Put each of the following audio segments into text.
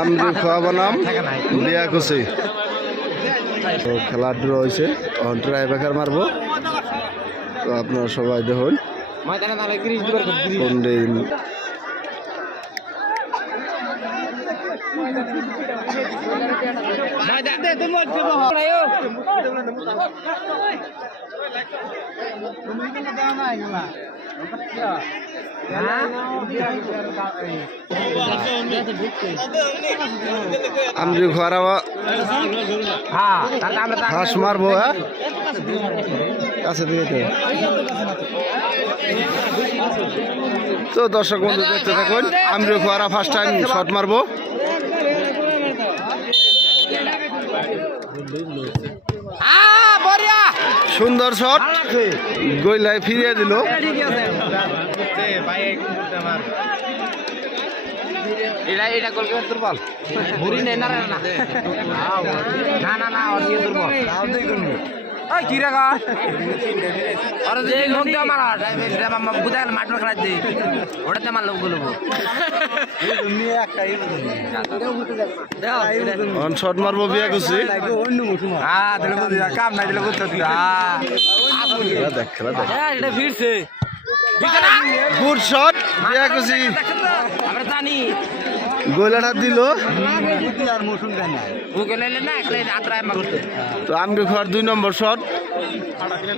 আমরি খোয়া বনাম লিয়া কুচি তো খেলা ড্র হয়েছে ট্রাই বেকার মারবো তো আপনারা সবাই দেখুন কোন দিন আমরি খোয়ারা হাঁস মারবো হ্যাঁ কাছে দিকে তো দর্শক বন্ধু দেখতে থাকুন আমরি খোয়ারা ফার্স্ট টাইম শট মারবো সুন্দর শট গইলায় ফিরিয়ে দিল এটা গোলকিপার দুর্বল ভুরি নেই না না না না ওর দিয়ে দুর্বল ওই কি রে গা আরে যে লোক দে মারা বুঝাল মাঠে খেলা দে ওটাতে মার লোক বলবো তুমি একটাই অন শট মারবো বিয়া করছি হ্যাঁ দিলে বুঝি কাম নাই দিলে বুঝতে দিলা দেখ খেলা দেখ এটা ফিরছে গুড শট বিয়া করছি আমরা জানি গোলাটা দিল তো আমরি খোয়ার 2 নম্বর শট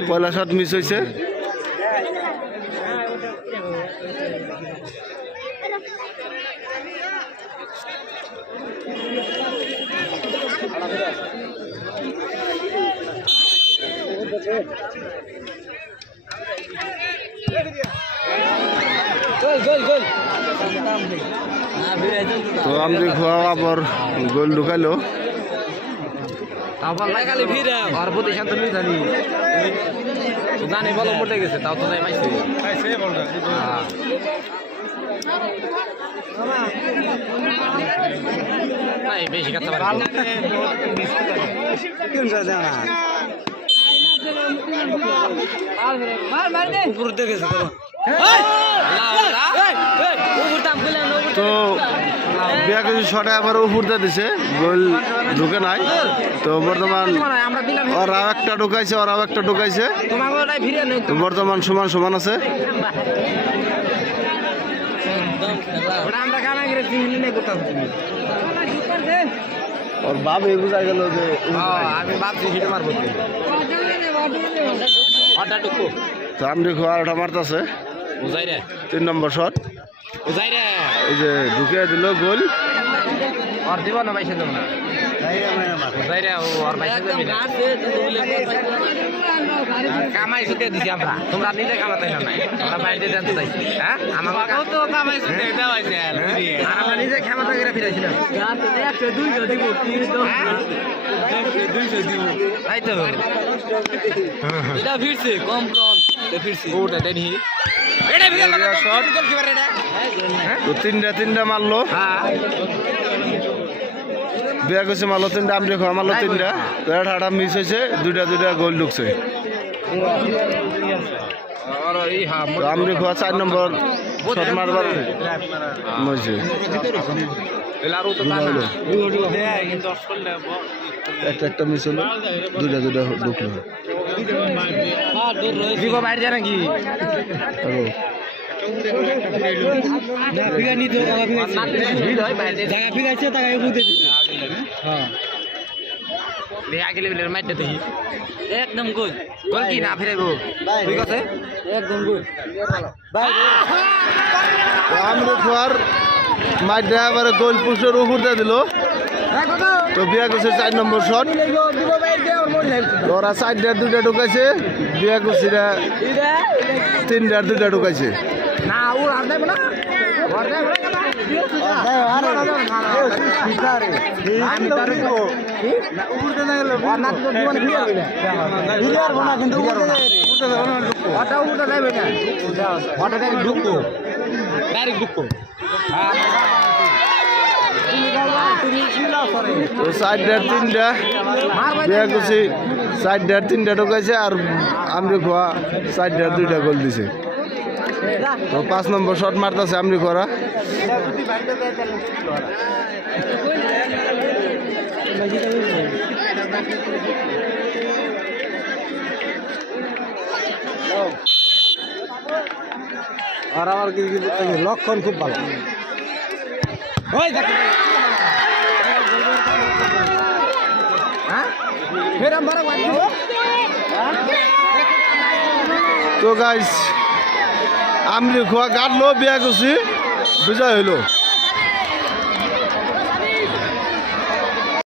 পয়লা শট মিস হয়েছে তো আমরি খোয়া আবার গোল ঢুকাইলো আবার লাগালে ভিড়ে আর প্রতিশান্ত নি জানি জানি বল মোটে গেছে তাও তো নাই পাইছে পাইছে বলটা নাই বেশি কথা পারবে কোন জানা মার মার দে উপর দিকে গেছে তো বিয়া কিছু শটে আবার উপর দিয়ে দিছে গোল ঢুকে নাই তো বর্তমান ওরাও একটা ঢুকাইছে তো বর্তমান সমান সমান আছে ওর বাপ এই বুঝা গেল যে আমি ভাবছি হিটে মারবো তো আমরি খোয়া ওটা মারতেছে বুঝাই রে 3 নম্বর শট বুঝাই রে এই যে ঢুকে দিল গোল আর দিব না বাইসে দেব না বুঝাই রে আর বাইসে দেব না কামাই সুতে দিছি আমরা তোমরা নিজে কামাতে না আমরা বাইরে যেতে চাইছি হ্যাঁ আমাকে তো কামাই সুতে দেওয়া হইছে আমরা নিজে কামাতে করে ফিরাইছিলাম 100 200 দিব 200 দিব তাই তো এটা ফিরছে কম প্রন ফিরছে ওটা দেন হি এটা ভিড়ে লাগা শট গোলকিপার এটা তো তিনটা মারলো বিয়া করছে মারলো 3টা আমরি খোয়া মারলো 3টা তো এটা মিস হয়েছে দুইটা গোল ঢুকছে আমরি খোয়া 4 নম্বর শট মারবার মজে একটা মিস হলো দুইটা ঢুকলো বাইরে যা নাকি একদম গোল গোল কি না ফিরে গো ঠিক আছে একদম গোল আমরি খোয়ার মাই ড্রাইভার গোল পোস্টের উপর দিয়ে দিল তো বিয়া করছে 4 নম্বর শট ওরা 4টা 2টা ঢুকাইছে বিয়া করছে 3টা 2টা ঢুকাইছে না ও আর দেবে না তো 4টা 3টা বিয়া করছি 4টা 3টা ঢুকাইছে আর আমরি খোয়া 4টা 2টা গোল দিছে তো 5 নম্বর শট মারতেছে আমরি খোয়া আর আমার লক্ষণ খুব ভালো ওই দেখ হ্যাঁ ফের আমরা তো গাইস আমরি খোয়া কাটলো বিয়া করছি বিজয় হইলো